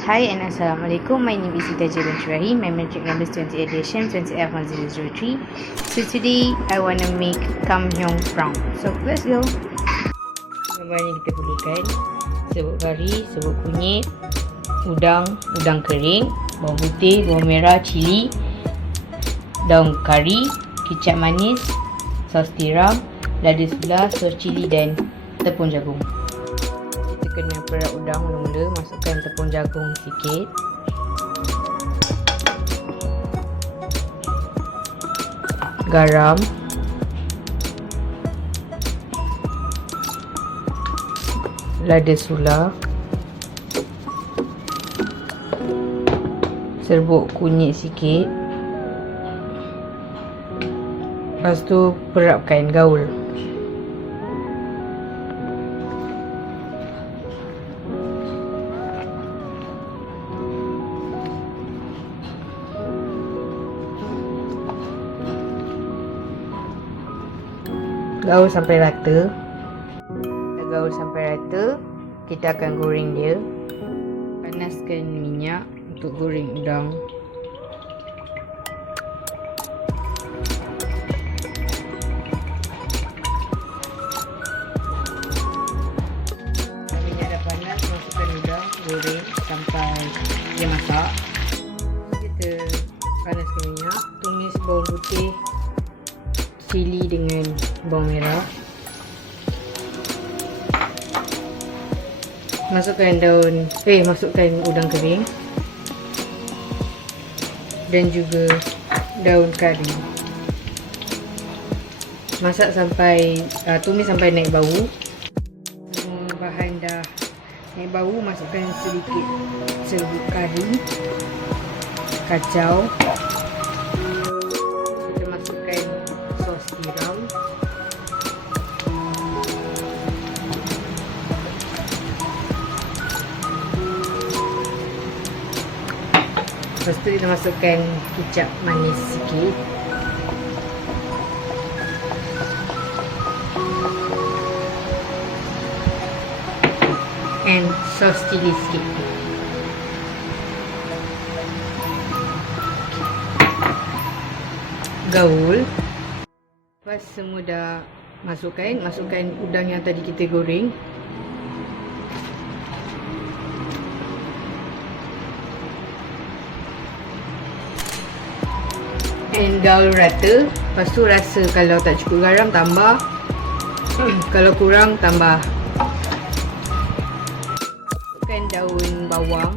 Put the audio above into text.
Hi and Assalamualaikum. My name is Siti Binti Rahim. My metric number is 28DHM20F1003. So today I want to make Heong prawn. So let's go. Bahan yang kita perlukan: serbuk kari, serbuk kunyit, udang kering, bawang putih, bawang merah, cili, daun kari, kicap manis, saus tiram, lada sebelah, sos cili dan tepung jagung. Kita kena perak udang mula-mula, masukkan tepung jagung sikit, garam, lada sula, serbuk kunyit sikit, lepas tu perapkan gaul. Gaul sampai rata. Gaul sampai rata, kita akan goreng dia. Panaskan minyak untuk goreng udang. Minyak dah panas, masukkan udang, goreng sampai dia masak. Kita panaskan minyak, tumis bawang putih, cili dengan bawang merah. Masukkan udang kering dan juga daun kari. Masak sampai tumis sampai naik bau. Semua bahan dah naik bau, masukkan sedikit serbuk kari, kacau. Kita masukkan sos tiram, lepas tu kita masukkan kicap manis sikit, and sos cili sikit. Gaul. Lepas semua dah masukkan udang yang tadi kita goreng. And gaul rata. Lepas tu rasa kalau tak cukup garam tambah, kalau kurang tambah. Masukkan daun bawang,